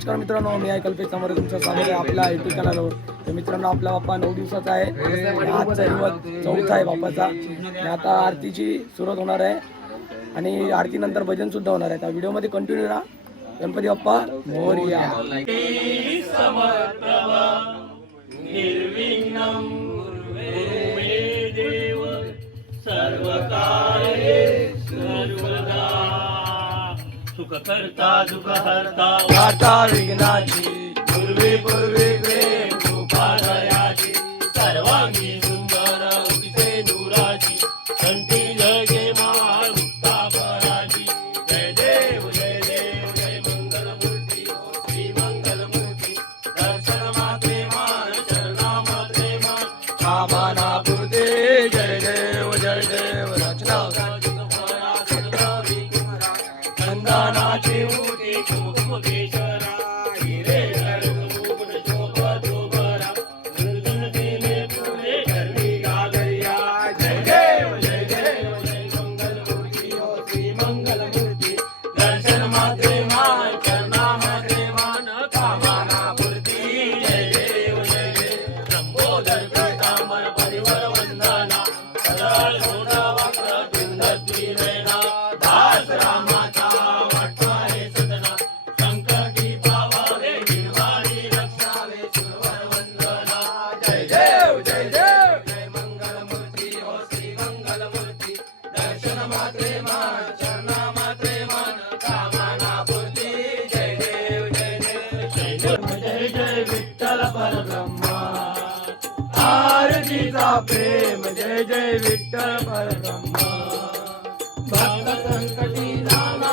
नमस्कार मित्रांनो, मी आहे कल्पेश समोर तुमचं स्वागत आहे आपल्या YouTube चॅनलवर. तर मित्रांनो, आपला बाप्पा 9 दिवसाचा आहे. आजचा दिवस चौथा आहे बाप्पाचा. आणि आता आरतीची सुरुवात होणार आहे आणि आरतीनंतर भजन सुद्धा होणार आहे. त्या व्हिडिओमध्ये कंटिन्यू राहा. गणपती बाप्पा मोरया. निर्विघ्नं मे देव सर्वकार्ये सर्वदा सुखकर्ता दुःखहर्ता वार्ता विघ्नाची पूर्वी पूर्वी प्रेम कृपादयाची सर्वांगी सुंदर उठते नूराची कंठी जगे माळ मुक्ता पराची जय देव जय देव जय मंगलमूर्ती श्री मंगलमूर्ती दर्शन मात्रे मान चरणा मात्रे मान कामना पुरते जय देव रचना चंदनाची मूर्ती कुंकुमेश्वरा हिरे मुकुट शोभत उभरा निर्गुणतेने फुले धरणी गागरिया जय देव जय मंगलमूर्ती हो श्री मंगलमूर्ती दर्शन मात्रे मान चरणा मात्रे मान कामना पूर्ती जय देव लंबोदर पीतांबर परिवर वंदना सरळ सोडा वक्र बिंदती नयना दास रामाचा वाटवारे सदना संकटी पावावे निर्वाणी रक्षावे सुरवर वंदना जय देव जय मंगलमूर्ती हो श्री मंगलमूर्ती दर्शन मात्रे मान चरणा मात्रे मान कामना पूर्ती जय देव जय जय विठ्ठल परब्रह्मा आरतीचा प्रेम जय जय विठ्ठल परब्रह्मा भक्त संकटी नामा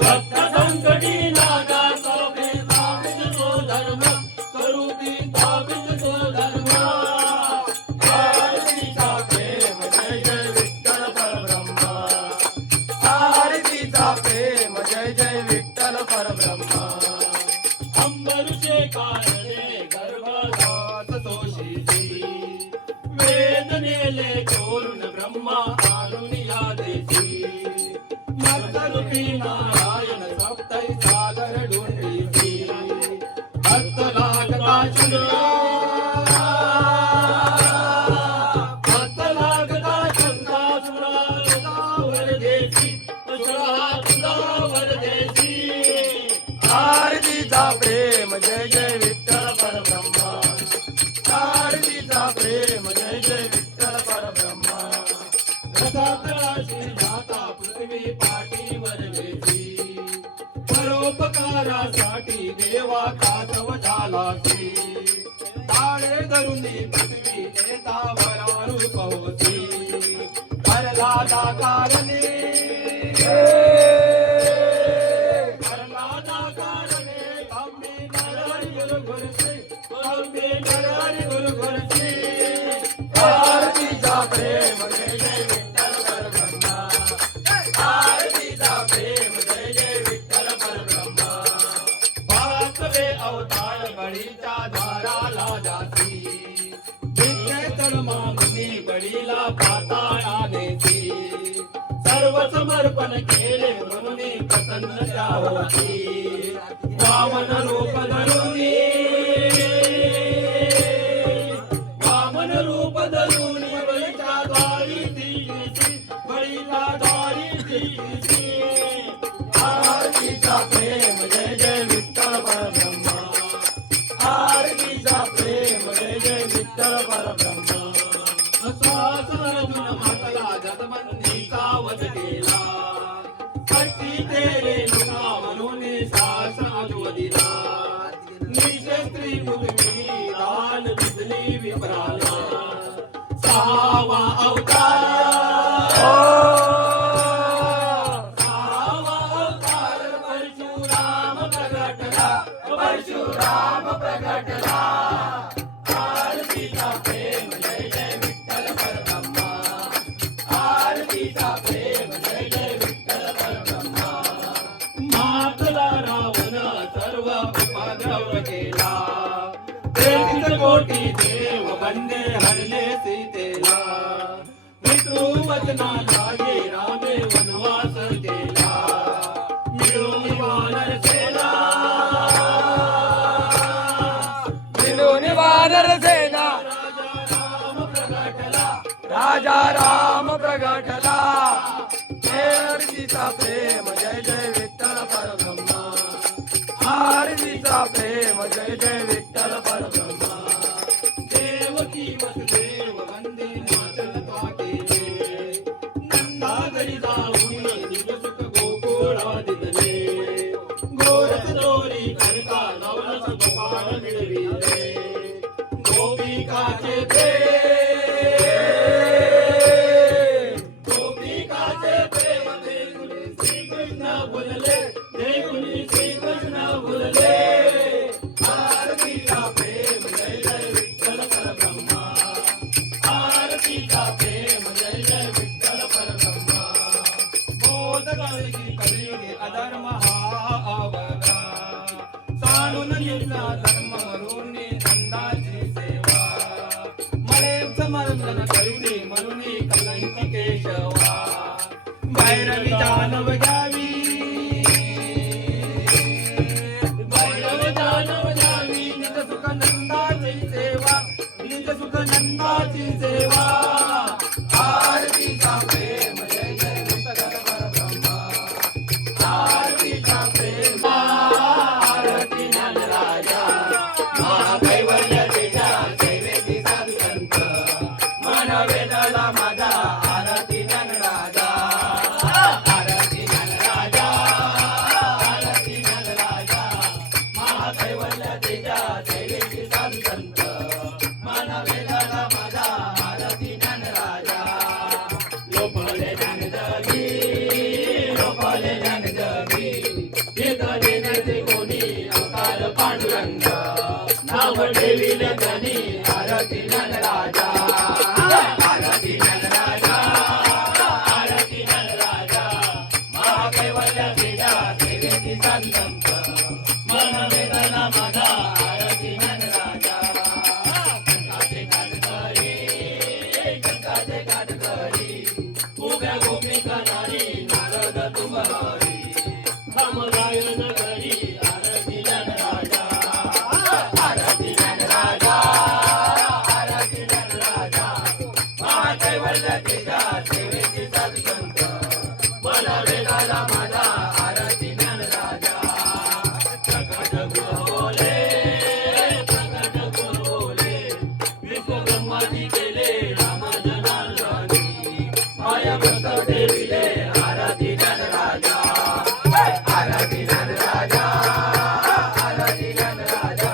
भक्त संकटी नागा सोबे स्वामिन तो धर्म स्वरूपी स्वामिन तो धर्म आरतीचा प्रेम जय जय विठ्ठल परब्रह्मा आरतीचा प्रेम जय जय विठ्ठल परब्रह्मा अंबरुचे कारणे गर्भदास तोषीची वेदनेले कोरुण ब्रह्मा आरुणिया देसी मत्तरूपी नारायण सप्तै सागर डोंडीसी भक्त लागता शुद्रा भक्त लागता शंकासुरा तुझावर देसी तुझावर देसी आरतीचा प्रेम जय जय विठ्ठल परब्रह्मा आरतीचा प्रेम जय जय विठ्ठल परब्रह्मा रसातळाशी जाता पृथ्वी पाठीवर घेतली परोपकारासाठी देवा कासव झालासी ताळे धरुनी पृथ्वी नेता वरारूप होती करला दाकारणे तांबे नरहरी गुरु घुरसे आरतीचा प्रेम जय जय विठ्ठल परब्रह्मा आरतीचा प्रेम जय जय विठ्ठल परब्रह्मा पाचवे अवतार गडीच्या द्वाराला जाती विद्येतर मामुनी गडीला पाताळा नेती सर्व समर्पण केले म्हणून प्रसन्न होती वामन रूप धरुनी वामन रूप धरुनी बळीच्या द्वारी दिलीसी बळीला द्वारी दिलीसी आरतीचा प्रेम जय जय विठ्ठल परब्रह्मा आरतीचा प्रेम जय जय विठ्ठल परब्रह्मा श्वास अर्जुन मातला जगमंदीचा वध केला शक्ती तेरे लुका म्हणून सास अजवदिला निशस्त्री पृथ्वी दान दिसली विप्राला सहावा अवतार परशुराम प्रगटला आरतीचा प्रेम जय जय विठ्ठल परब्रह्मा आरतीचा प्रेम जय जय विठ्ठल परब्रह्मा मातला रावण सर्व उपद्रव केला तेहतीस कोटी देव बंदे हरले सीतेला पितृवचना लागे रामे वनवास केला राजा राम प्रगटला आरतीचा प्रेम जय जय विठ्ठल परब्रह्मा आरतीचा प्रेम जय जय विठ्ठल परब्रह्मा देवकी वसुदेव वंदे मातरता केले नंदा घरी जाऊन दिव्य सुख गोकुळा दिले गोरख चोरी करता नवरस गोपाळ मिळविले गोपिकाचे गोपिकाचे प्रेम देखुनी श्रीकृष्ण बोलले देखुनी श्रीकृष्ण बोलले आरतीचा प्रेम जय जय विठ्ठल परब्रह्मा आरतीचा प्रेम जय जय विठ्ठल परब्रह्मा बोध गावी कलियुगे अधर्म हा अवघा सांडून निघला धर्म मरुनी नंदाची सेवा मळे समर्पण करुणी मरुनी कलंक केशवा भैरवी जानव घ्यावी भैरव जानव घ्यावी निज सुख नंदाची सेवा निज सुख नंदाची सेवा आरतीचा प्रेम जय जय विठ्ठल परब्रह्मा आरतीचा प्रेम आरती ज्ञानराजा महाकैवल्य तेजा सेवेची साधुसंत मन वेदला माझा आरती ज्ञानराजा आरती ज्ञानराजा आरती ज्ञानराजा महाकैवल्य तेजा सेवेची साधुसंत मन वेदला माझा आरती ज्ञानराजा लोपले ज्ञान जगी लोपले ज्ञान जगी हित देण्याचे कोणी अकाल पांडुरंग नाव ठेविले त्यांनी आरती ज्ञानराजा आरती ज्ञानराजा आरती ज्ञानराजा महाकैवल्य तेजा सेवेची साधुसंत मन वेदना माझा आरती ज्ञानराजा कंकाचे काटकरी कंकाचे काटकरी उभ्या गोपिका नारी नारद तुम्हारी हम गायन करी आरती ज्ञानराजा आरती ज्ञानराजा आरती ज्ञानराजा महाकैवल्य तेजा सेवेची साधुसंत मन वेदाला माझा आरती ज्ञानराजा प्रकट गुरवले प्रकट गुरवले विश्वब्रह्माची केले राम जनार्दनी माया व्रत ठेविले आरती ज्ञानराजा आरती ज्ञानराजा आरती ज्ञानराजा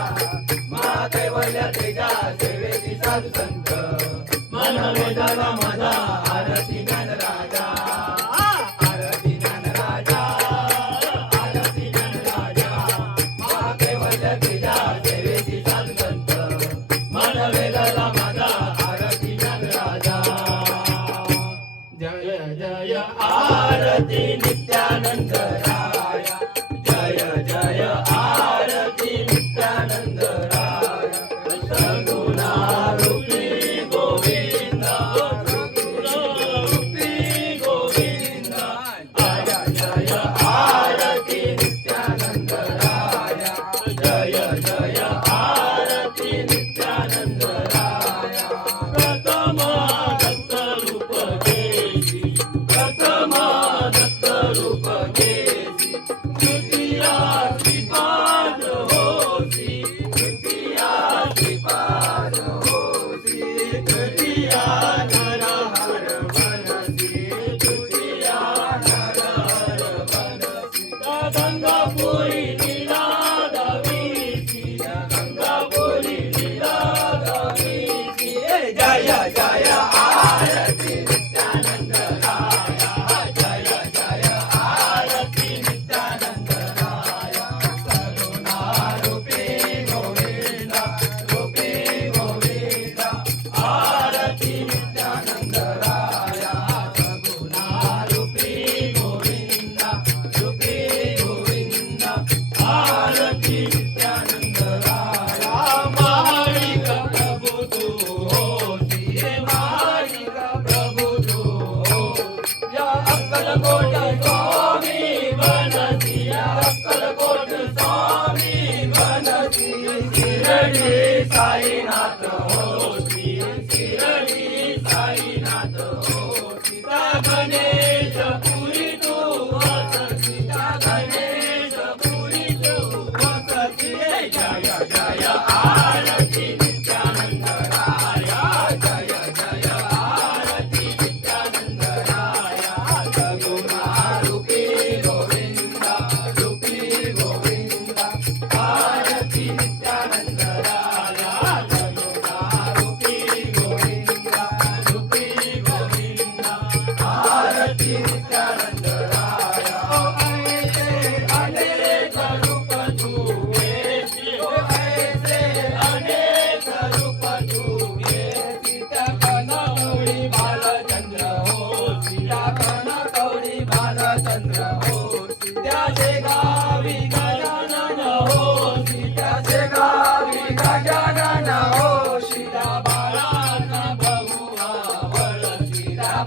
महाकैवल्य तेजा सेवेची साधुसंत मन वेदाला माझा आरती ज्ञानराजा आरती ज्ञानराजा आरती ज्ञानराजा महाकैवल्य तेजा सेवेची साधुसंत मन वेदाला माझा आरती ज्ञानराजा जय जय आरती नित्यानंद राया जय जय आरती नित्यानंद राया सगुणारूपी गोविंद सगुणारूपी गोविंद जय जय आरती नित्यानंद राया जय जय आरती नित्यानंद राया प्रथम दत्त रूप केसी प्रथम दत्त रूप केसी तृतीया श्रीपाद होसी तृतीया श्रीपाद होसी तृतीया नरहर बनसी तृतीया नरहर बनसी गंगापुरी लीलादावीसी गंगापुरी लीलादावीसी जय जय आरती नित्यानंद राया जय जय आरती नित्यानंद राया सगुणारूपी गोविंद रूपी गोविंद आरती नित्यानंद राया सगुणारूपी गोविंद रूपी गोविंद आरती नित्यानंद राया माळिका प्रभु तू होसी माळिका प्रभु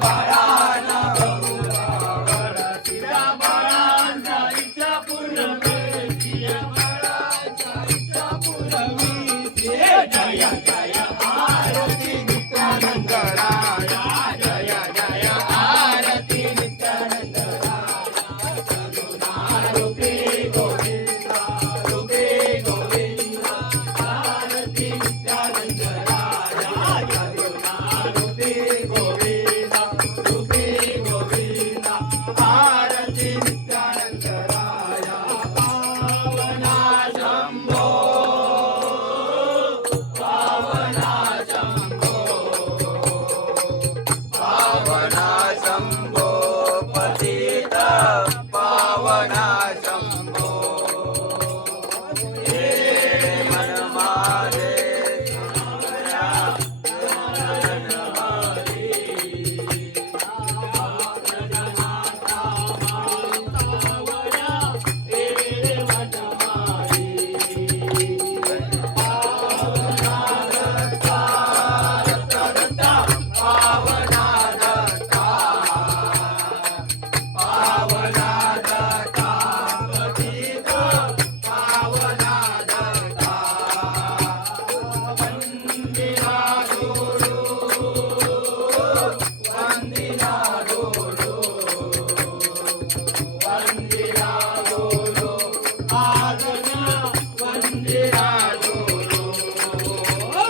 बाळांना बहु आवड, तिच्या बाळांच्या इच्छा पूर्णवे, तिच्या बाळांच्या इच्छा पूर्णवी. जय जय आरती नित्यानंद राया, जय जय आरती नित्यानंद राया. करुणारूपी गोविंदा, रूपी गोविंदा, आरती नित्यानंद राया. करुणारूपी गोविंदा, रूपी गोविंदा, आरती नित्यानंद राया. पावना शंभो, पावना शंभो, पावना शंभो, पतित पावना शंभो. हे मन माझे सावया चरण हरी. जगन्नाथा सावया हे मठ मारी. पावना दत्ता, दत्ता दत्ता, पावना दत्ता, पावना दत्ता, पतित पावना दत्ता. वंदिना डोलो, वंदिना डोलो, वंदिना डोलो, आजना वंदिना डोलो.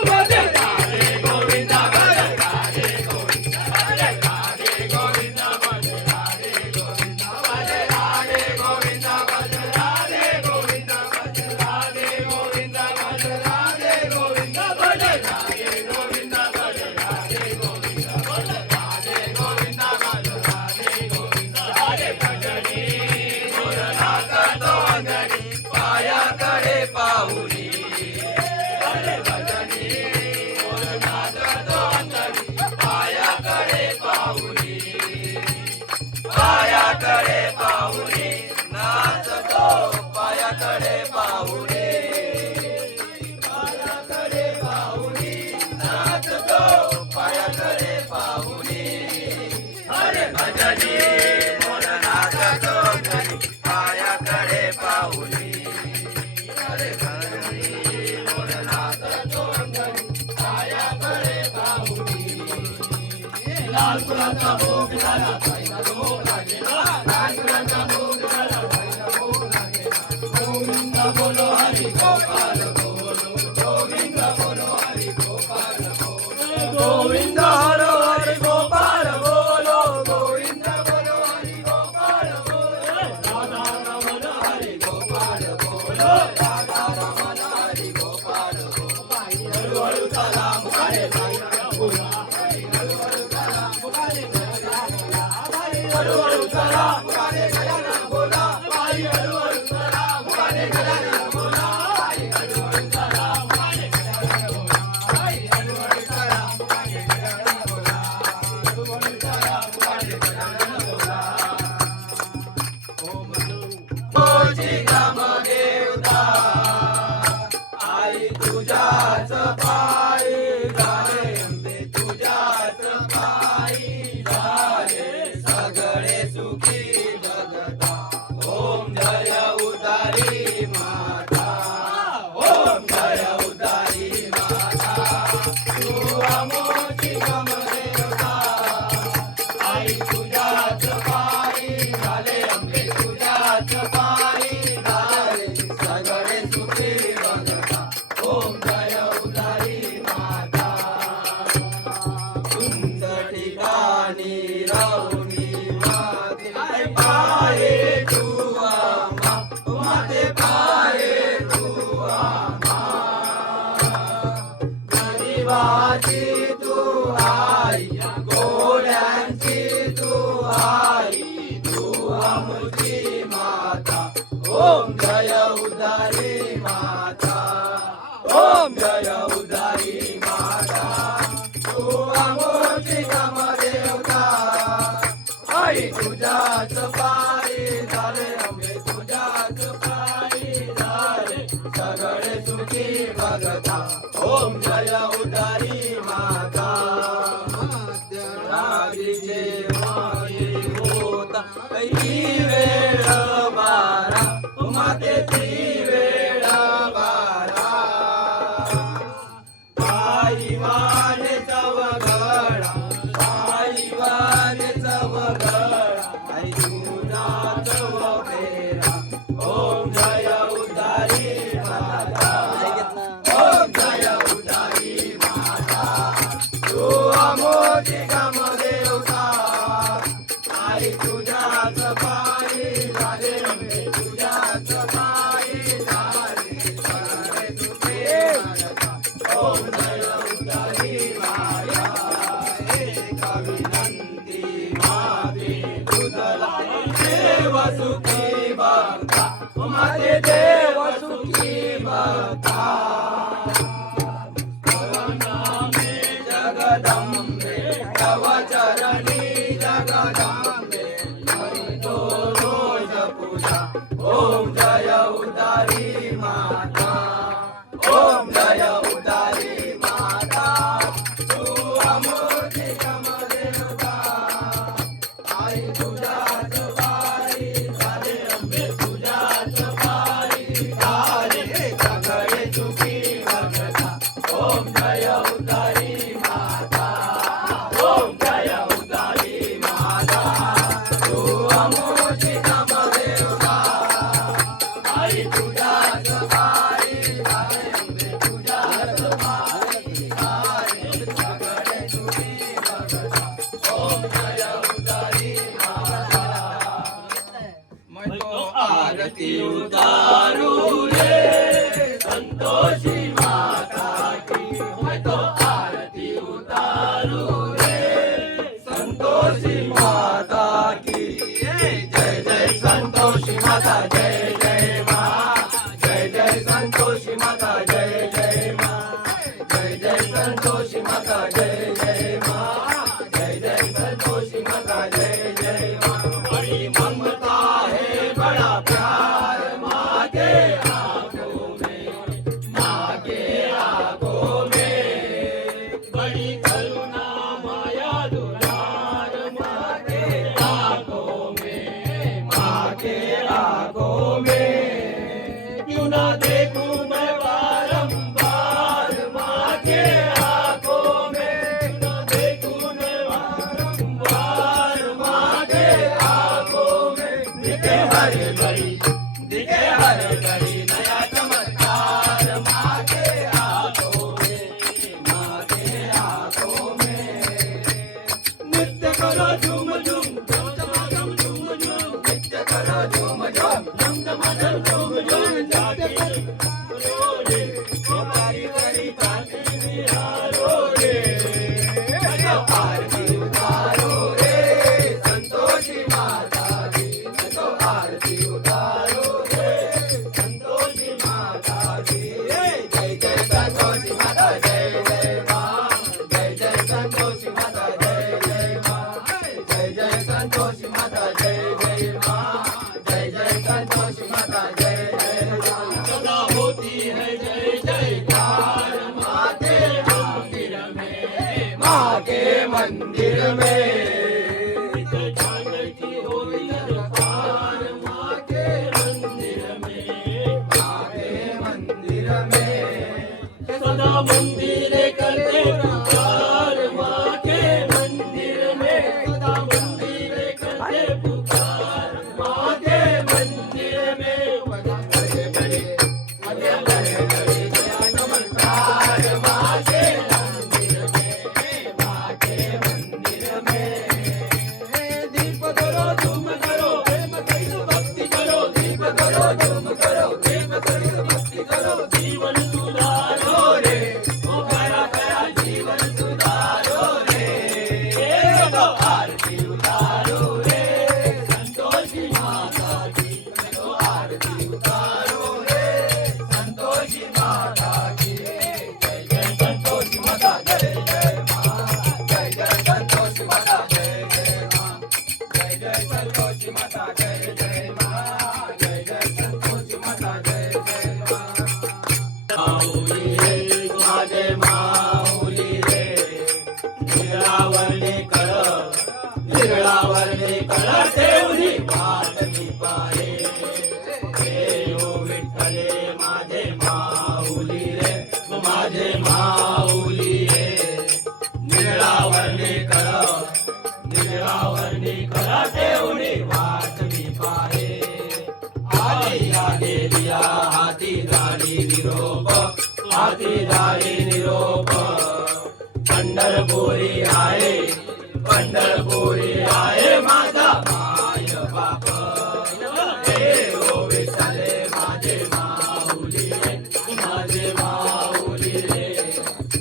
भजे राधे गोविंदा, भजे राधे गोविंदा, भजे राधे गोविंदा, भजे राधे गोविंदा, भजे राधे गोविंदा, भजे राधे गोविंदा, भजे राधे गोविंदा, भजे राधे गोविंदा, भजे राधे गोविंदा, भजे राधे गोविंदा, भजे राधे गोविंदा, भजे राधे गोविंदा. हरे भजनी गुरुनाथ तोंडणी, पायाकडे पाऊली. हरे भजनी गुरुनाथ तोंडणी, पायाकडे पाऊली. पायाकडे पाऊली नाचतो, पायाकडे पाऊली. पायाकडे पाऊली नाचतो, पायाकडे पाऊली. हरे भजनी गुरुनाथ तोंडणी, पायाकडे पाऊली. हरे भजनी गुरुनाथ तोंडणी, पायाकडे पाऊली. लाल फुलाचा भोग झाला, पायला भोग लागेला. लाल फुलाचा भोग झाला, पायला भोग लागेला. गोविंद बोलो हरी गोपाल बोलो, गोविंद बोलो हरी गोपाल बोलो. गोविंद हरो हरी गोपाल बोलो, गोविंद बोलो हरी गोपाल बोलो. राधा रमण हरी गोपाल बोलो, राधा रमण हरी गोपाल बोलो. बाई हळूहळू चला मुखाडे जाऊया बोला, बाई हळूहळू चला मुखाडे जाऊया बोला. बाई हळूहळू चला मुखाडे गजानन बोला, बाई हळूहळू चला मुखाडे गजानन बोला. बाई हळूहळू चला मुखाडे गजानन बोला, बाई हळूहळू चला मुखाडे गजानन बोला. हळूहळू चला मुखाडे गजानन बोला. ओम तुझी गम देवता, आई तुझ्याच पायी झाले, अंबे तुझ्याच पायी झाले, सगळे सुखी जगता. ओम जय उदारी माता, ओम जय उदारी माता. तू आमोची गम देवता, आई तुझ्याच पायी झाले, अंबे तुझ्याच पायी झाले, सगळे सुखी बघता. ओम जय उदारी माता. उंच ठिकाणी राहुनी माते पाये तू आम्हा, माते पाये तू आम्हा. गरीबाची तू आई, गोड्यांची तू आई, तू आमची माता. ओम जय उदारी माता, ओम जय उदारी माता. तू आमची गम देवता, आई तुझ्याच पायी झाले, अंबे तुझ्याच पायी झाले, सगळे सुखी बघता. ओम जय उदारी माता. रात्रीचे माये होता ही वेळ बारा मातेची वेळ बारा आई वाणीचा वगळा आई वाणीचा वगळा आई तुझा चव फेरा ओम जय उदारी माता ओम जय उदारी माता तू अमोजी गम देवता आई तुझ्याच पायी झाले रंगे तुझ्याच पायी झाले सगळे तुझे मानता ओम जय उदारी माया एका विनंती मागे तुझला देव सुखी बघता माझे देव सुखी बघता जगदंबे तव चरणी जगदंबे तो रोज पूजा ओम जय उदारी माता ओम जय उदारी माता तू अमोठी कमदेवता आई तुझ्याच पायी झाले रंबे तुझ्याच पायी झाले सगळे सुखी बघता ओम जय उदारी माता ओम जय उदारी माता तू अमोठी कमदेवता आई तुझ्याच पायी झाले रंबे तुझ्याच पायी झाले सगळे सुखी बघता ओम जय उदारी माता मैं तो आरती उतारू रे संतोषी माता की मैं तो आरती उतारू रे संतोषी माता की जय जय संतोषी माता जय जय माँ जय जय संतोषी माता जय जय माँ जय जय संतोषी माता जय जय माँ जय जय संतोषी माता जय जय माँ बड़ी ममता है बड़ा प्यार माँ के आंखों में माँ के आंखों में बड़ी करुणा माया दुलार माँ के आंखों में माँ के आंखों में क्यों ना देखूं मैं बारंबार माँ के आंखों में क्यों ना देखूं मैं बारंबार माँ के आंखों में दिखे हर घड़ी नया चमत्कार माँ के आंखों में माँ के आंखों में नित्य करो झूम झूम झम झम झूम झूम नित्य करो झूम झूम झम झम झूम झूम जाते करो रे ओ तारी तारी तारी निहारो रे तो आरती उतारो रे संतोषी माता की तो आरती उतारो रे संतोषी माता की जय जय संतोषी माता जय जय माँ जय जय संतोषी माता जय जय माँ जय जय संतोषी माता जय जय माँ जय जय संतोषी माता जय जय माँ सदा होती है जय जयकार माँ के मंदिर में माँ के मंदिर में जानकी होती दरबार माँ के मंदिर में माँ के मंदिर में सदा मंदिर करते पुकार माँ के मंदिर में सदा मंदिर करते पुकार माँ के मंदिर में बड़े बड़े चमत्कार माँ के मंदिर में माँ के मंदिर में पंढरपुरी आहे पंढरपुरी आहे माझा माय बाप हे ओ विठ्ठले माझे माऊली रे माझे माऊली रे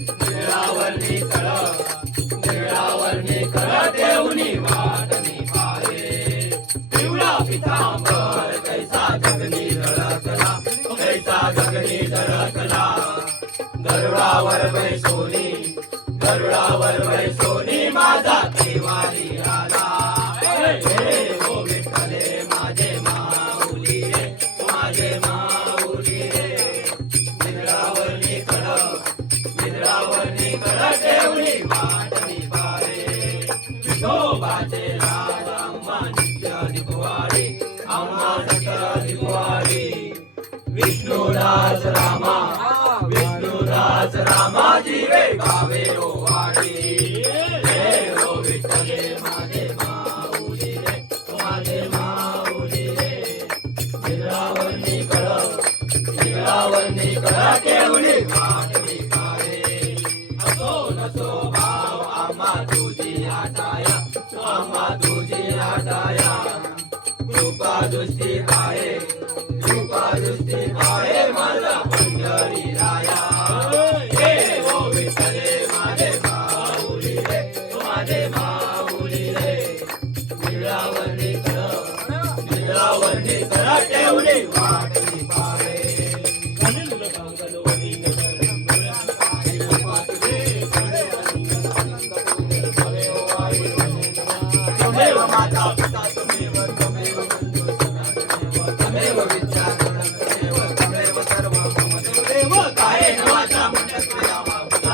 निळावरणी कळ देऊनी वाटणी पाहे पिवळा पितांबर कैसा जगनी धडकला कैसा जगनी धडकला गरुडावर बैसोनी माझा देवारी आला हे ओ विठ्ठले माझे माऊली रे माझे माऊली रे निद्रावरणी कड ठेवली वाटणी पाहे विठोबाचे लाल अम्मा नित्य दिपवाडी अम्मा नित्य दिपवाडी विष्णुदास रामा जीवे गावे ओ वाडी हे ओ विठ्ठले माझे माऊली रे माझे माऊली रे निद्रावरणी कळ ठेवली वाटणी पाहे असो नसो भाव आम्हा तुझी आटाया कृपा दृष्टी आहे माझा पंढरी राया हे ओ विठ्ठले माझे माऊली रे माझे माऊली रे निळावरणी कळ ठेवली वाटणी पाहे त्वमेव माता पिता त्वमेव बंधु त्वमेव विद्या त्वमेव सर्व मम देव कायेन वाचा मनसा वाचा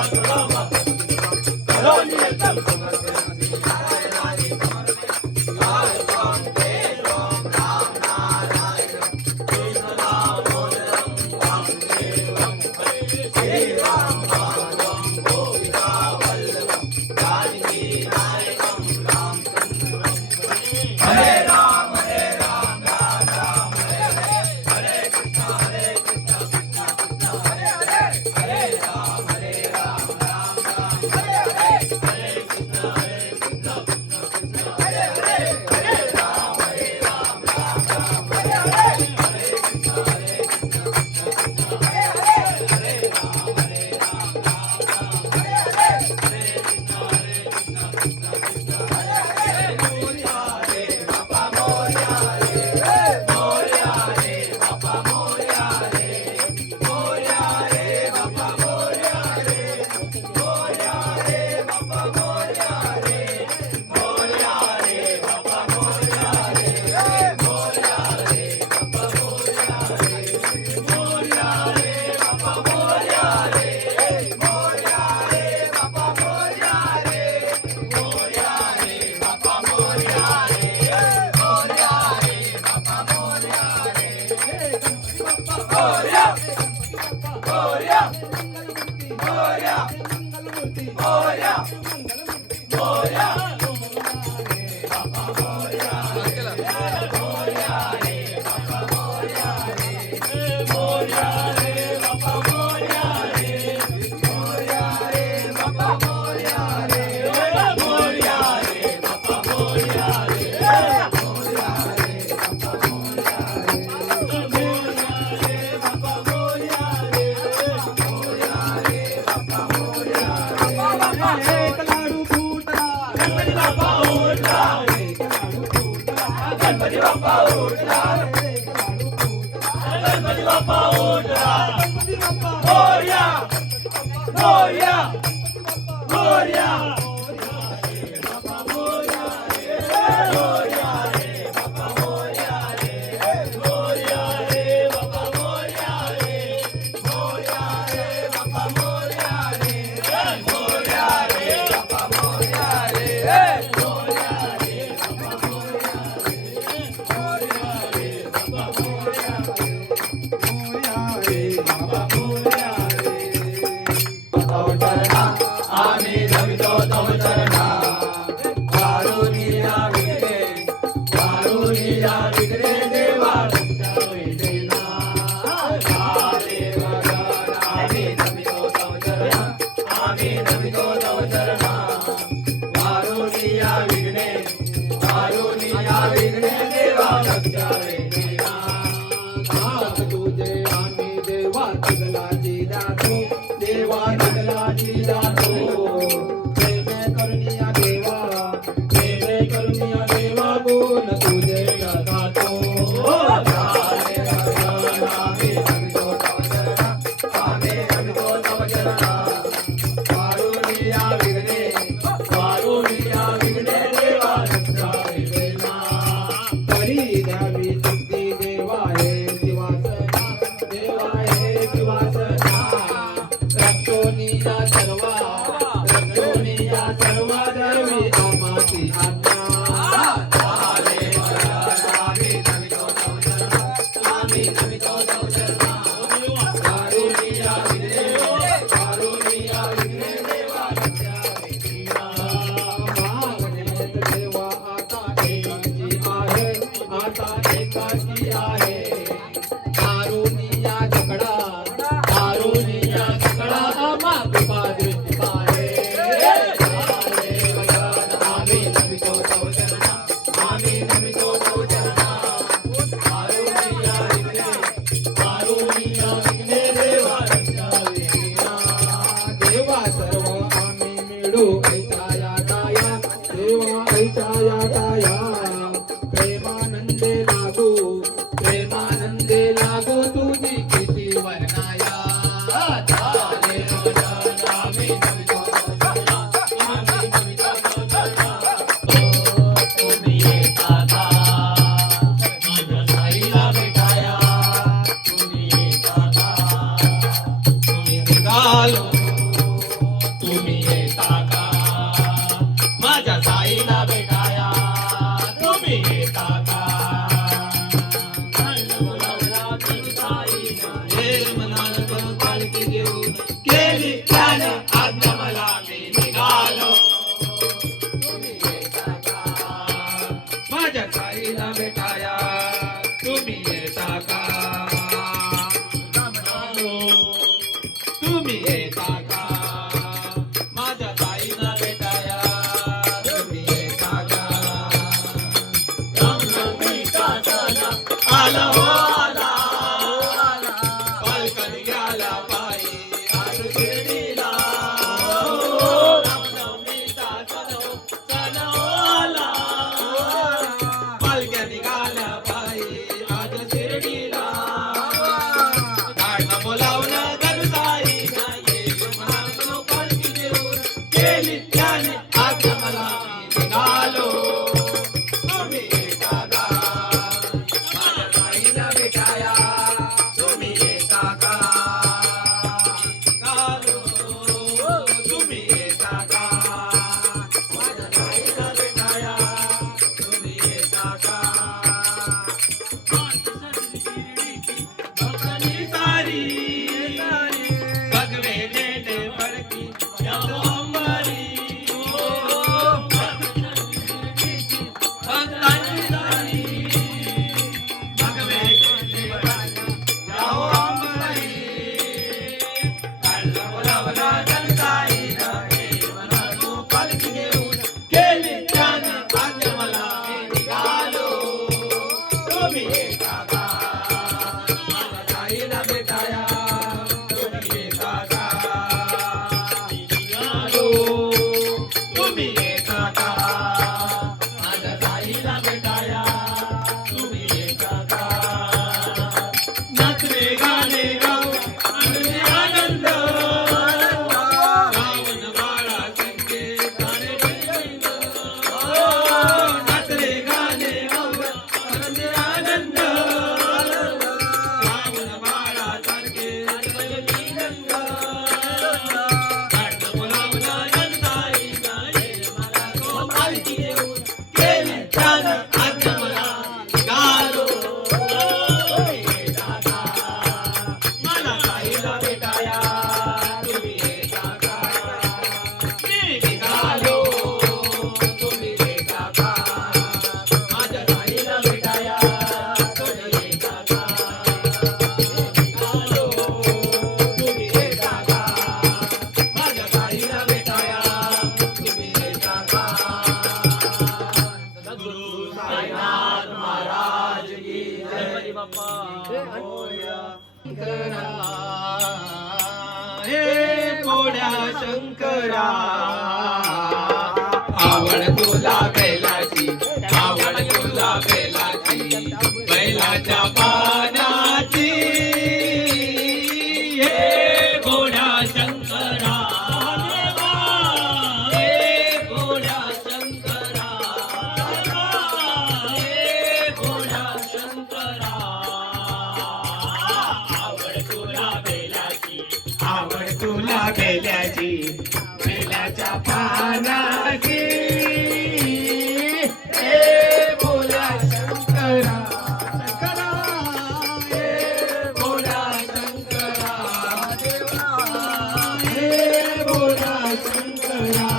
करोमि यत्नं समर्पयामि नारायणाय समर्पयामि ओम राम नारायण कृष्ण दामोदरं वासुदेवं श्री राम माधवं गोविंदा वल्लभं जानकी नायकं रामचंद्रं हरे राम राम राम हरे कृष्ण कृष्ण कृष्ण हरे हरे हरे राम राम राम हरे कृष्ण कृष्ण कृष्ण हरे हरे हरे राम राम राम हरे हरे हरे कृष्ण कृष्ण कृष्ण हरे हरे हरे राम राम हरे हरे हरे कृष्ण कृष्ण कृष्ण हरे हरे मोरया रे बापा मोरया रे मोरया रे बापा मोरया रे मोरया रे बापा मोरया रे मोरया रे बापा मोरया रे मोरया रे बापा मोरया रे मोरया रे बापा मोरया रे मोरया रे बापा मोरया रे मोरया रे बापा मोरया रे मोरया रे बापा मोरया रे मोरया रे बापा मोरया रे मोरया गणपती बाप्पा उठला गणपती बाप्पा उठला मोरया मोरया मोरया मोरया विघ्ने देवा रक्षावे देवा नाथ तुझे आम्ही देवा तुझलाची दातो देवा नगलाची जातो प्रेमे करुणिया देवा प्रेमे करुणिया देवा बोल तुझे गातो आम्ही नमितो तव चरणा आम्ही नमितो तव चरणा कारुणिया विघ्ने देवा रक्षावे देवा तरी द्यावी सिद्धी देवा हे शिवासना देवा हे शिवासना रक्षोनिया सर्वा देवी आमाची आज्ञा आम्ही नमितो तव चरणा कारुणिया विघ्ने देवा रक्षावे देवा मागणेत देवा आता एकाची आहे कारुणिया जकडा आम्हा कृपा दृष्टी पाहे आम्ही नमितो तव चरणा आम्ही नमितो तव चरणा कारुणिया विघ्ने देवा रक्षावे देवा सर्व आम्ही मिळू ऐचाया काया देवा ऐचाया काया प्रेमानंदे लागू तुझी किती वर्णाया आम्ही नमितो तव चरणा आम्ही नमितो तव चरणा तुम्ही येता का माझ्या साईला भेटाया तुम्ही येता का तुम्ही निघालो तुम्ही येता का माझ्या साईला भेटाया शंकरा हे भोळ्या शंकरा आवड तुला बैलाची आवड तुला बैलाची बैलाच्या पानाची हे भोळ्या शंकरा हे भोळ्या शंकरा हे भोळ्या शंकरा आवड तुला बैलाची आवड तुला बैलाची बैलाच्या पानाची हे भोळ्या शंकरा शंकरा हे भोळ्या शंकरा हे भोळ्या शंकरा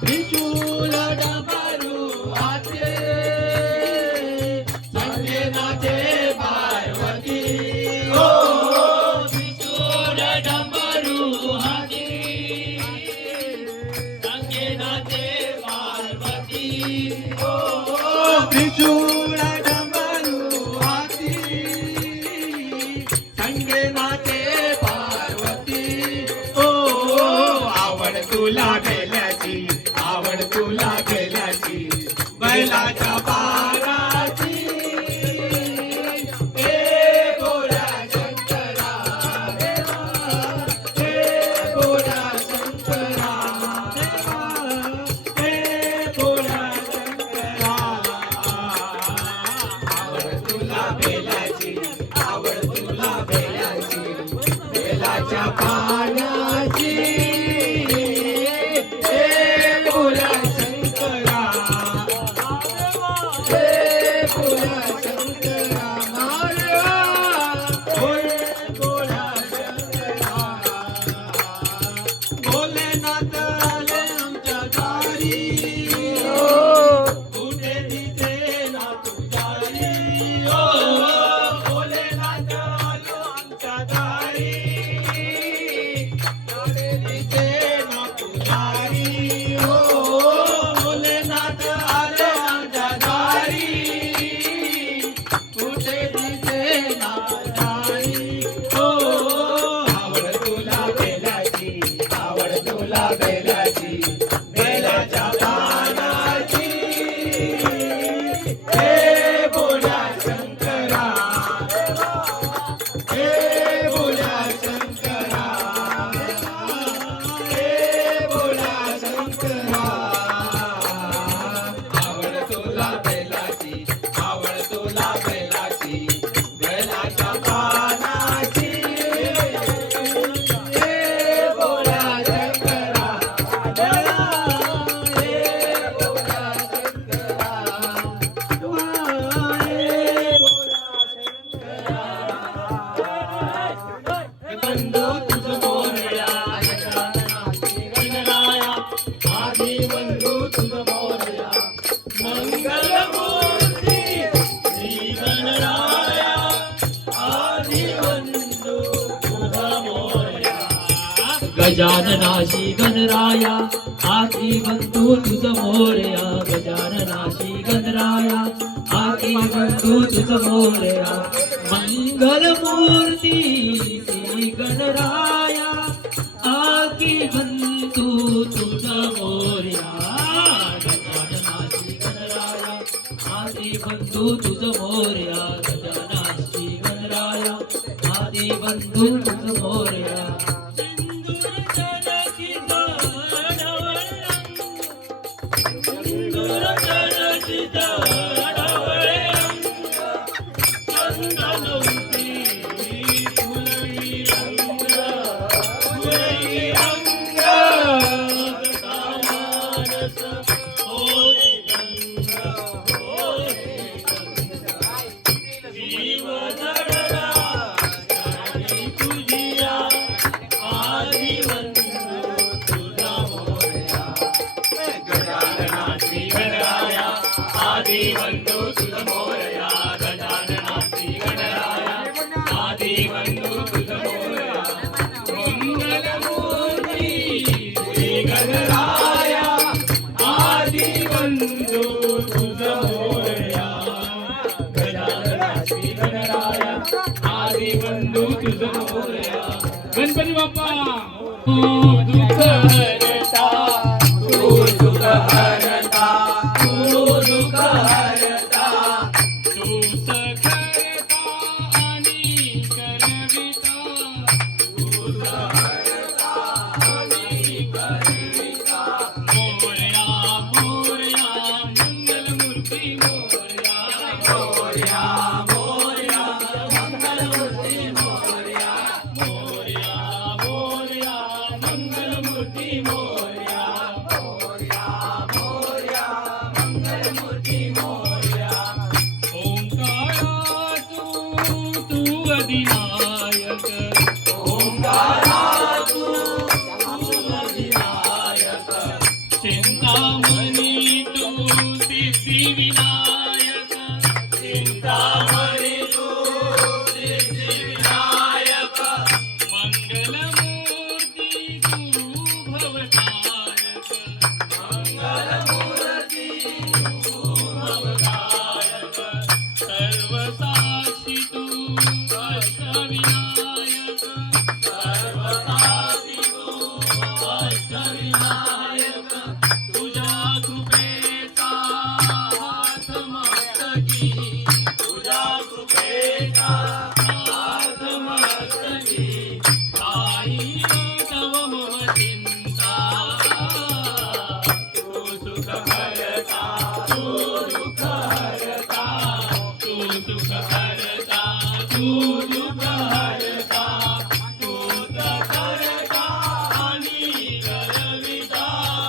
त्रिशूल डमरू हाते संजनाचे पार्वती ओ त्रिशूल डमरू हाते संजनाचे पार्वती ओ त्रिशूल डमरू हाती संजनाचे पार्वती ओ आवड तुला बैलाची आवड तुला बैलाची बैलाच्या पाराची हे भोळ्या शंकरा हे भोळ्या शंकरा हे भोळ्या शंकरा आवड तुला बैलाची आवड तुला बैलाची बैलाच्या पाण्याची हे भोळ्या शंकरा हे भोळ्या शंकरा हे भोळ्या शंकरा भोलेनाथ आले आमच्या दारी कुठे दिसे ना तुझारी ओ भोलेनाथ आलो आमच्या दारी कुठे दिसे ना तुझारी ओ भोलेनाथ आले आमच्या दारी कुठे दिसे ना तुझारी ओ आवड तुला बैलाची आवड तुला बैलाची बैलाच्या पानाची हे भोळ्या शंकरा हे भोळ्या शंकरा हे भोळ्या शंकरा आवड तुला बैलाची आवड तुला बैलाची बैलाच्या पानाची हे भोळ्या शंकरा हे भोळ्या शंकरा बंधू तुझ मोरया गणराया आधी बंधू तुझ मोरया मंगल मूर्ती श्री गणराया आधी बंधू तुझ मोरया गजाननाशी गणराया आधी बंधू तुझ मोरया गजाननाशी गणराया आधी बंधू तुझ मोरया मंगल मूर्ती श्री गणराया आधी बंधू तुझ मोरया गजाननाशी गणराया आधी बंधू तुझ मोरया गजाननाशी गणराया आधी बंधू तुझ मोरया आधी बंधू तुझ मोरया गजाननाची गणराया आधी बंधू तुझ मोरया मंगल मूर्ती श्री गणराया आधी बंधू तुझ मोरया गजाननाची गणराया तू दुःख हरता तू सखरता आणि करविता मोरया मोरया मंगलमूर्ती मोरया मोरया मंगलमूर्ती मोरया मोरया मंगलमूर्ती मोरया ओंकारा तू अधिनायक ओंकारा तू अधिनायक चिंतामणी तू सिद्धिविनायक चिंतामणी तू सिद्धिविनायक मंगलमूर्ती तू भवतारक मंगलमूर्ती सर्वसाक्षी तू अष्टविनायक सर्वसाक्षी तू अष्टविनायक तुझ्या कृपेचा हात मस्तकी तुझ्या कृपेचा हात मस्तकी आई तव मम चिंता तू सुख हरता तू दुःख हरता तू सुख हरता तू दुःख हरता तू करता आणि करविता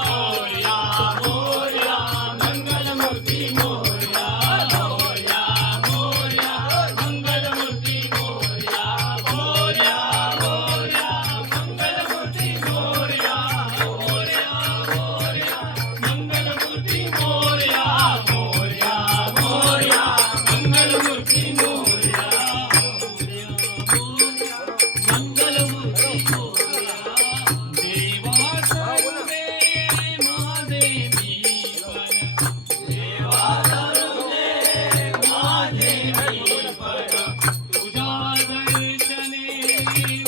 मोरया मोरया मंगलमूर्ती मोरया मोरया मोरया मंगलमूर्ती मोरया मोरया मोरया मंगलमूर्ती मोरया मोरया मोरया मंगलमूर्ती मोरया मोरया मोरया मंगलमूर्ती मोरया मंगलमूर्ती मोरया देवा सर्वे माझे मीपण देवा सर्वे माझे मीपण तुझ्या दर्शने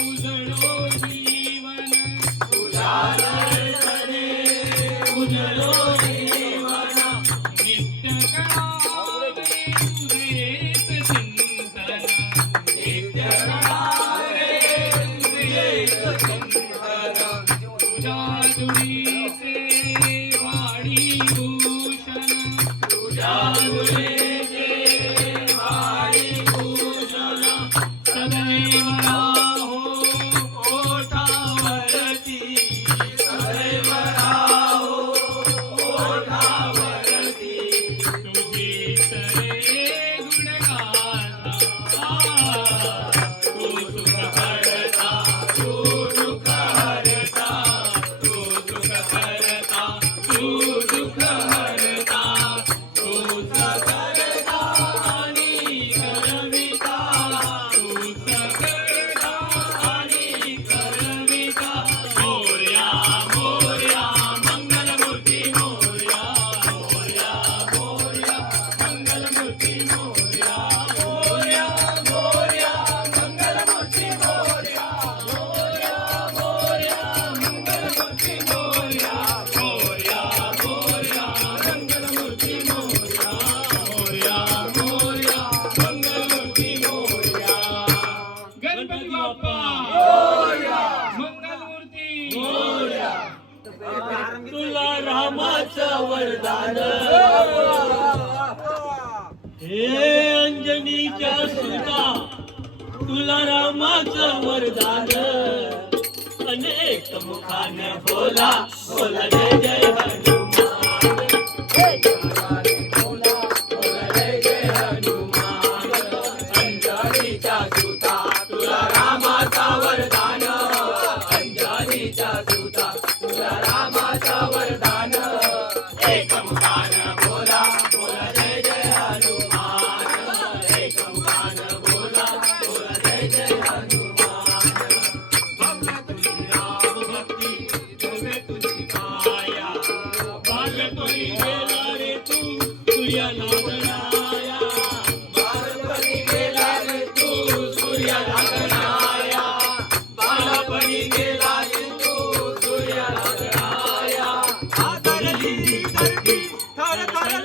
उजळो जीवन तुझ्या दर्शने उजळो जीवन नित्य करावे तुझेच चिंतन नित्य करावे तुझेच चिंतन तुझ्या दुरीचे वाडी भूषण तुझ्या तुझे वाडी भूषण सदैव राहो ओठावरती सदैव राहो ओठावरती तुझी तरे गुणगाथा तू सुख हरता तू दुःख हरता तू सुख हरता तू दुःख हरता तू करता आणि करविता तू सकळता आणि करविता मोरया मोरया मंगलमूर्ती मोरया मोरया मोरया मंगलमूर्ती मोरया मोरया मोरया मंगलमूर्ती मोरया मोरया मोरया मंगलमूर्ती मोरया मोरया मोरया मंगलमूर्ती मोरया मोरया मोरया मंगलमूर्ती मोरया गणपती बाप्पा मंगलमूर्ती मोरया तुला रामाचं वरदान हे अंजनीच्या सुता तुला रामाचं वरदान अनेक मुखाने बोला बोला जय जय हनुमान अंजनीच्या सुता तुला रामाचा वरदान अंजनीच्या सुता तुला रामाचा वरदान एक मुखान बोला बोला जय जय हनुमान एक मुखान बोला बोला जय जय हनुमान भव्य तुझी राम भक्ती भव्य तुझी काया भाग्य तुझी गेला रे तू तुझ्या नादनाया बालपणी गेला रे तू सूर्य लागणाया बालपणी गेला रे तू सूर्य लागणाया आदरली धरती थर थर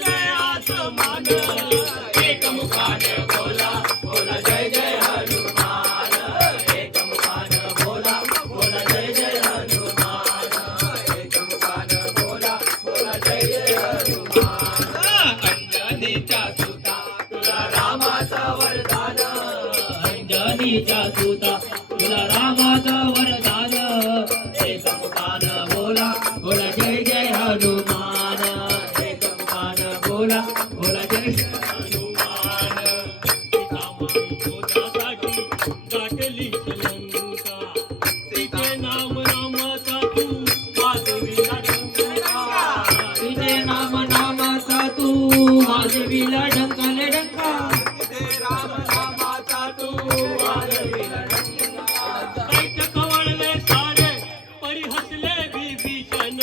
बोला बोला जय हनुमान सीतामाई शोधासाठी गाठली लंका तिचे नाम नामाचा तू वाजविला डंका तुझे नाम नामाचा तू वाजविला डंकाले डंका दैत्य खवळले सारे परी हसले विभीषण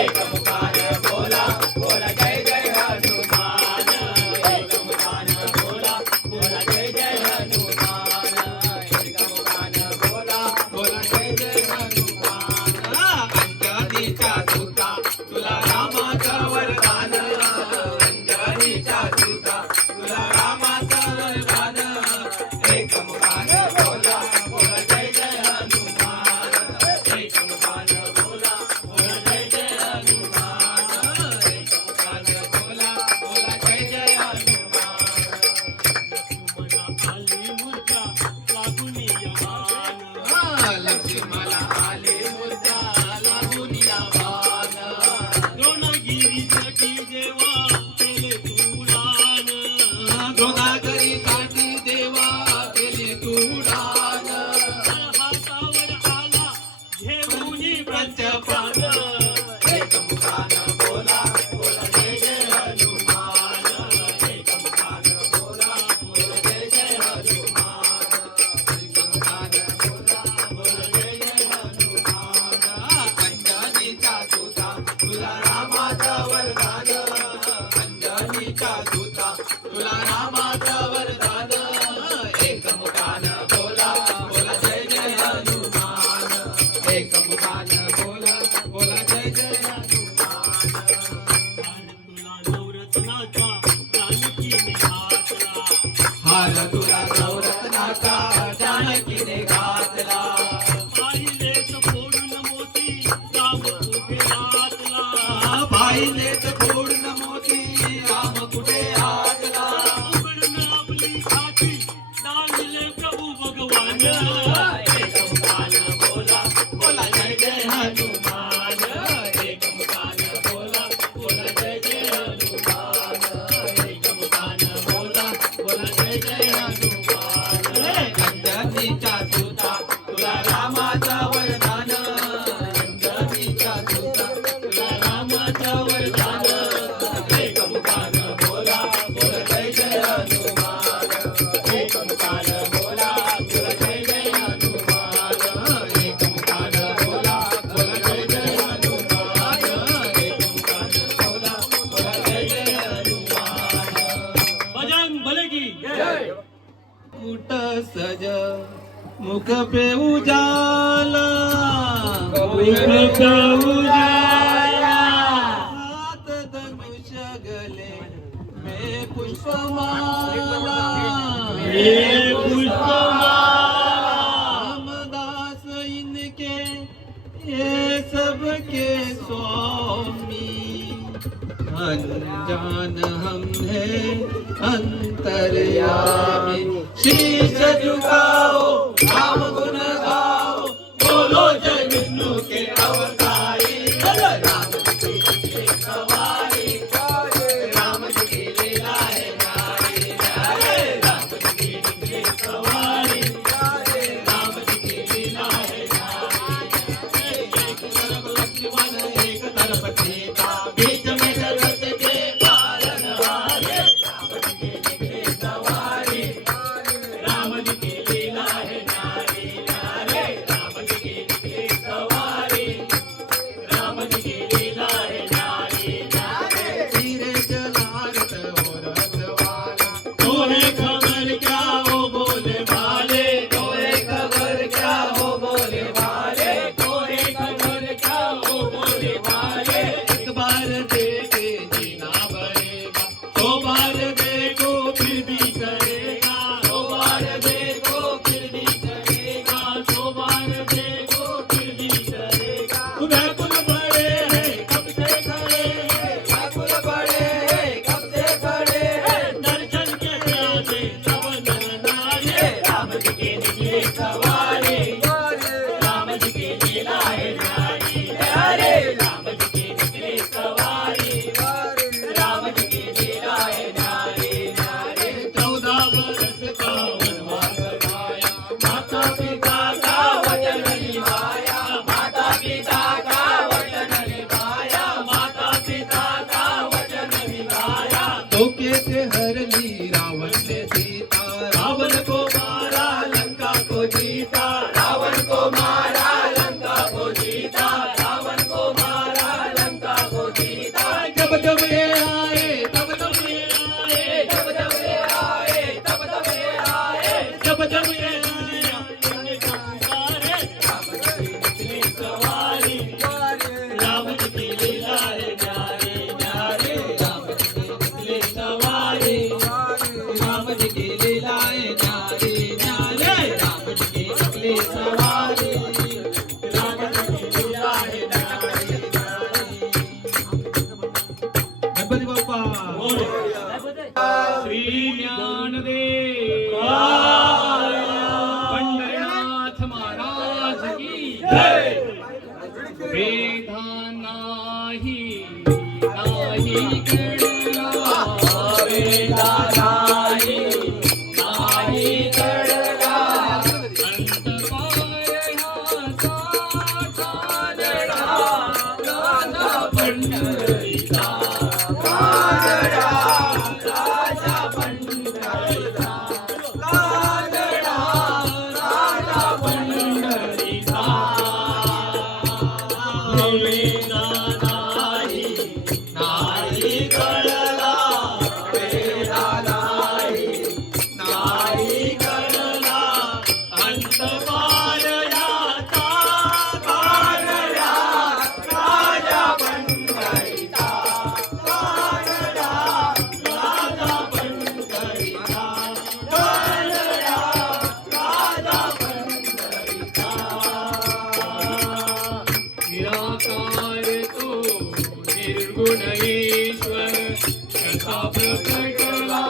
एक मुखान बोला बोला जय जय हनुमान एक मुखान बोला बोला जय जय हनुमान एक मुखान बोला बोला जय जय हनुमान अंजनीच्या सुता तुला रामाचं वरदान अंजनीच्या सुता तुला रामाचं वरदान एक मुखान बोला बोला जय जय हनुमान एक मुखान बोला बोला जय जय हनुमान एक मुखान बोला बोला जय जय हनुमान लक्ष्मणा आली मूर्छा लागून यमान लक्ष्मणा आली मूर्छा लागून यमान द्रोणगिरीसाठी देवा केले तुडान द्रोणागिरीसाठी देवा केले तुडान हातावर आला घेऊनी प्रत्यपान एक मुखान बोला बोला जय जय हनुमान एक मुखान बोला बोला जय जय हनुमान एक मुखान बोला बोला जय जय हनुमान अंजनीचा सुता तुला रामाचं वरदान अंजनीचा सुता तुला रामाचं वरदान एक मुखान बोला बोला जय जय हनुमान एक मुखान बोला बोला जय जय हनुमान तुला नवरत्नाचा जानकीने घातला हार तुला नवरत्नाचा जानकीने घातला पाहिलेच फोडून मोती राम कुठे हातला पाहिलेच फोडून मोती राम कुठे हातला उघडून आपली छाती डालिले प्रभू भगवान एक मुखान बोला बोला जय जय हनुमान एक मुखान बोला बोला जय जय हनुमान एक मुखान बोला बोला जय जय हनुमान अंजनीचा सुता तुला रामाचं वरदान अंजनीचा सुता तुला रामाचं वरदान एक मुखान बोला बोला जय जय हनुमान एक मुखान बोला बोला जय जय हनुमान एक मुखान बोला बोला जय जय हनुमान एक मुखान बोला बोला जय जय हनुमान बजरंग बली की जय कुट सज मुख पे उजाला मुख पे उजाला हाथ धनुष गले में पुष्पमाला में पुष्पमाला रामदास इनके ये सबके स्वामी अनजान हम है अंतर्यामी शीश झुकाओ राम गुण गाओ बोलो जय विष्णु के अवतारी राम जी की सवारी राम जी की लीला है न्यारी राम जी की सवारी राम जी की लीला है न्यारी एक तरफ लक्ष्मण एक तरफ सीता बीच में जगत के पालनहारे राम जी की सवारी राम जी की लीला है न्यारी डोके हरली रावण ने सीता, रावण को मारा लंका को जीता, रावण को मारा लंका को जीता, रावण को मारा लंका को जीता। जब जब ये आए तब तब ये आए, जब जब ये आए तब तब ये आए, जब जब ये दुनिया इनका पुकारे, राम जी की निकली सवारी, राम जी की लीला है न्यारी न्यारी, राम जी की निकली सवारी, राम जी की लीला है न्यारी न्यारी, राम जी की निकली सवारी, राम जी की लीला है न्यारी न्यारी। गणपती बाप्पा श्री ज्ञानदेव पंढरीनाथ महाराज की जय। वेदा नाही नाही कळला, वेदा नाही नाही कळला, अंत पारण्याचा कानडा, राजा पंढरीचा कानडा, राजा पंढरीचा कानडा, राजा पंढरीचा। वेदा नाही नाही कळला, वेदा नाही नाही कळला, अंत पारण्याचा कानडा, राजा पंढरीचा कानडा, राजा पंढरीचा कानडा, राजा पंढरीचा। निराकार तो निर्गुण ईश्वर, कसा प्रकटला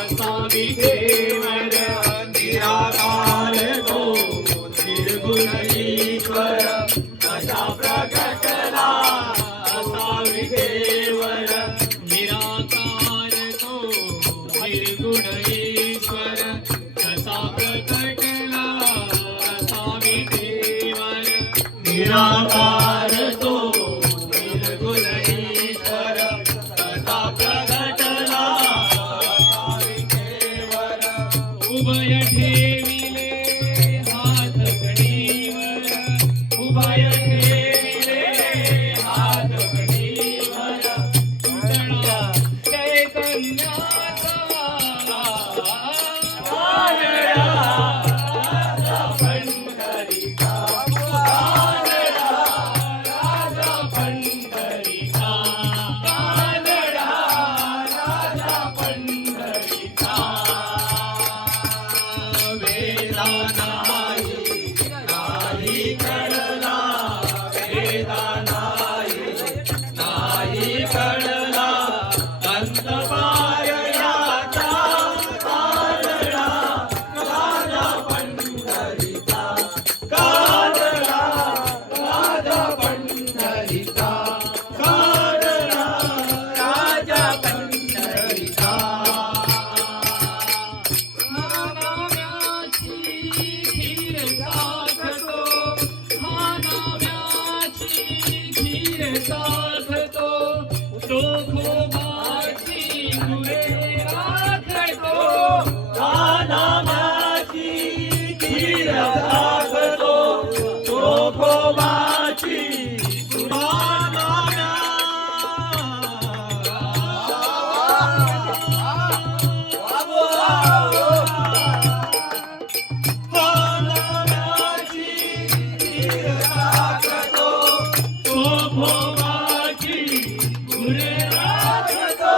असा विधेवर, निराकार तो निर्गुण ईश्वर, कसा प्रकटला असा विधेवर, निराकार तो निर्गुण ईश्वर, कसा प्रकटला असा विधेवर, निराकार तो निर्गुण ईश्वर, कसा प्रकटला असा विधेवर, उभय ठेविले हात घडीवर, उभय ठेविले हात घडीवर, तुझ्या चैतन्याचा कानडा, राजा पंढरीचा कानडा, राजा पंढरीचा कानडा, राजा पंढरीचा। वेदा नाही नाही कळला, वेदा नाही नाही कळला, अंत पारण्याचा कानडा, राजा पंढरीचा कानडा, राजा पंढरीचा कानडा, राजा पंढरीचा। हा नाम्याची धीर साधतो, हा नाम्याची धीर साधतो, तो खोबाची गुरे राखतो, हा नाम्याची धीर साधतो, तो खोबाची गुरे राखतो,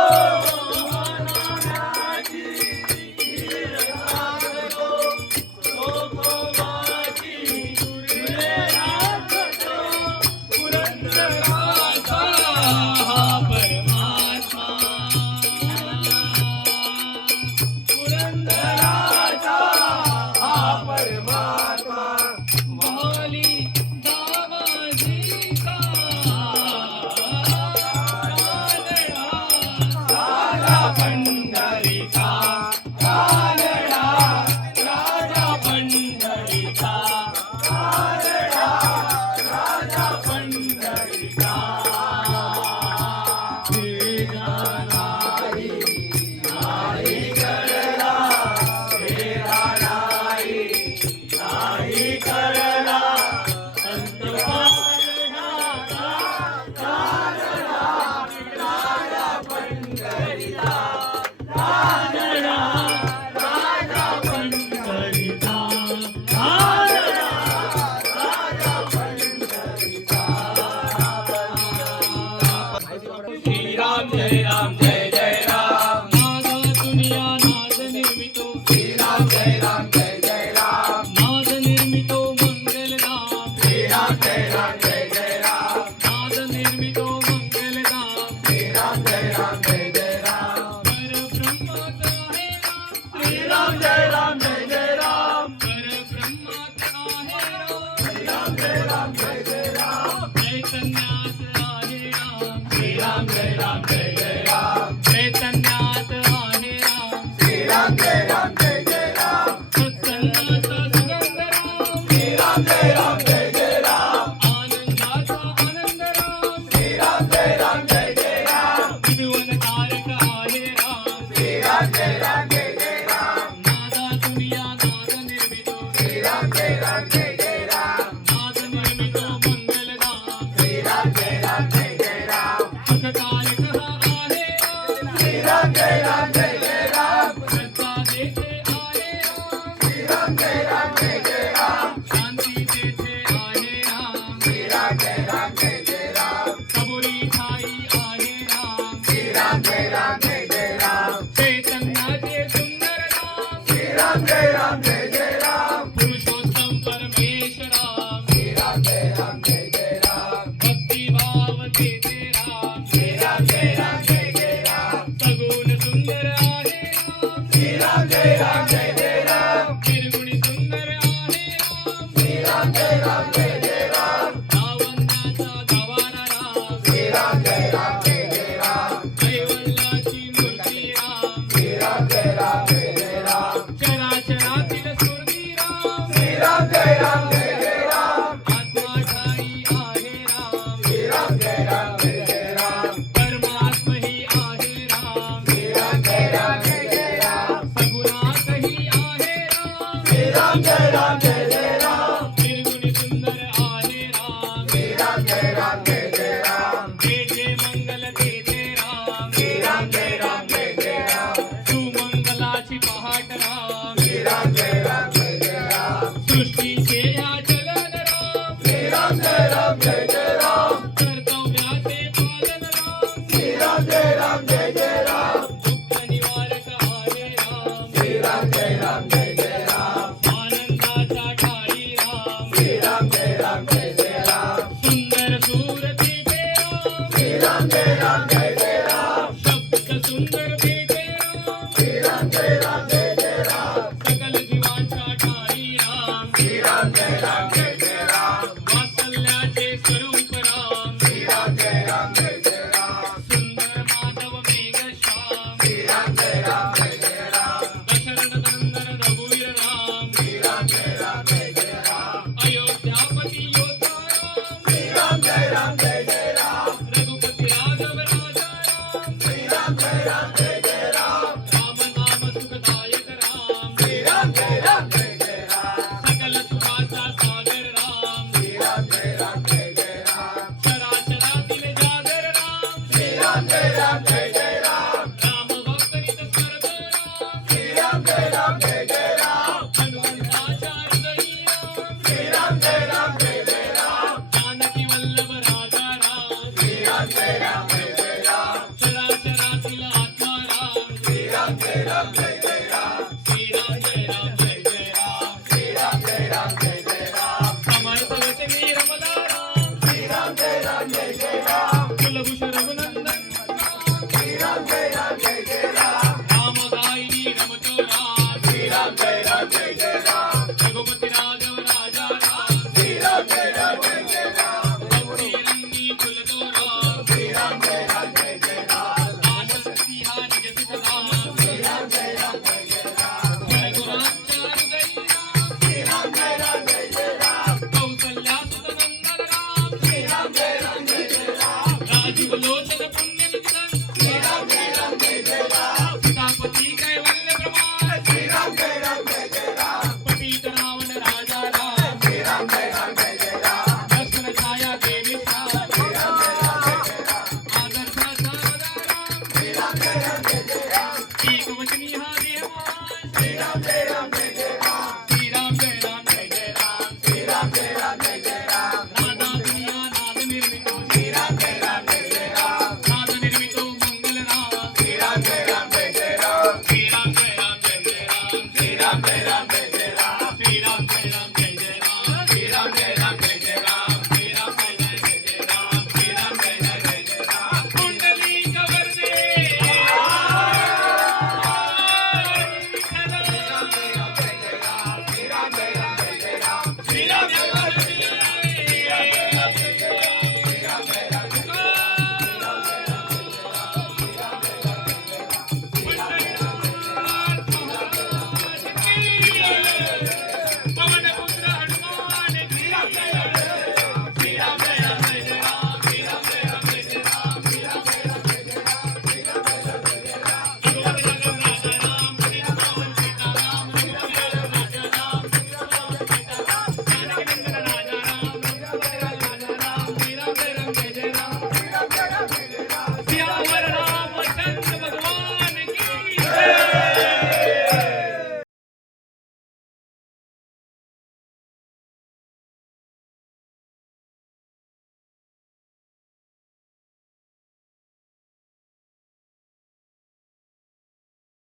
जय राम जय जय राम नाद दुनिया नाद निर्मितो श्रीराम जय राम जय जय राम नाद निर्मितो मंगलदाम श्रीराम जय राम जय जय राम नाद निर्मितो मंगलदाम श्रीराम जय राम जय जय राम परब्रह्म आहे राम श्रीराम जय राम जय जय राम परब्रह्म आहे राम श्रीराम जय राम जय जय राम चैतन्यात आहे राम श्रीराम जय राम जय जय राम चैतन्यात आहे राम श्रीराम जय राम जय जय राम सत्संगाचा सुगंध राम श्रीराम जय राम जय जय राम आनंदाचा आनंद राम श्रीराम जय राम जय जय राम त्रिभुवन तारक आहे राम श्रीराम जय राम जय जय राम नादा दुनिया नाद निर्मितो श्रीराम जय राम जय जय राम नाद निर्मितो मंगलदाम श्रीराम जय राम जय जय राम सुखकारक आहे राम श्रीराम जय राम जय जय राम श्रद्धा देते आहे राम श्रीराम जय राम जय जय राम शांती देते आहे राम श्रीराम जय राम जय जय राम सबुरी ठाई आहे राम श्रीराम जय राम जय जय राम चैतन्याचे सुंदर नाम श्रीराम जय राम जय जय राम पुरुषोत्तम परमेश्वरा श्रीराम जय राम जय जय राम भक्ती भाव देते राम श्रीराम जय राम जय जय राम सगुण सुंदर आहे राम श्रीराम जय राम जय जय राम निर्गुणी सुंदर आहे राम श्रीराम जय राम जय जय राम लावण्याचा गवारा राम श्रीराम जय राम जय जय राम कैवल्याची मूर्ती राम श्रीराम जय राम जय जय राम चराचरातील सुरती राम श्रीराम जय राम जय जय राम आत्मा ठाई आहे राम श्रीराम जय राम जय जय राम परमात्मा ही आहे राम श्रीराम जय राम जय जय राम सगुणातही आहे राम श्रीराम जय राम जय जय राम निर्गुणी सुंदर आहे राम श्रीराम जय राम जय जय राम जे जे मंगल देते राम श्रीराम जय राम जय जय राम सुमंगलाची पहाट राम श्रीराम जय राम जय जय राम सृष्टीचे या चलन राम श्रीराम जय राम जय जय राम कर्तव्याचे पालन राम श्रीराम जय राम जय जय राम दुःख निवारक आहे राम श्रीराम जय राम जय जय राम आनंदाचा ठाई राम श्रीराम जय राम जय जय राम सुंदर सूरती ते राम श्रीराम जय राम जय जय राम शब्द सुंदर देते राम श्रीराम जय राम जय जय राम सकल जीवांचा ठाई राम श्रीराम जय राम जय जय राम वात्सल्याचे स्वरूप राम श्रीराम जय राम जय जय राम सुंदर माधव मेघ श्याम श्रीराम जय राम जय जय राम दशरथ नंदन रघुवीर राम श्रीराम जय राम जय जय राम अयोध्यापती योद्धा राम श्रीराम जय राम जय जय राम रघुपती राघव राजा राम श्रीराम जय राम जय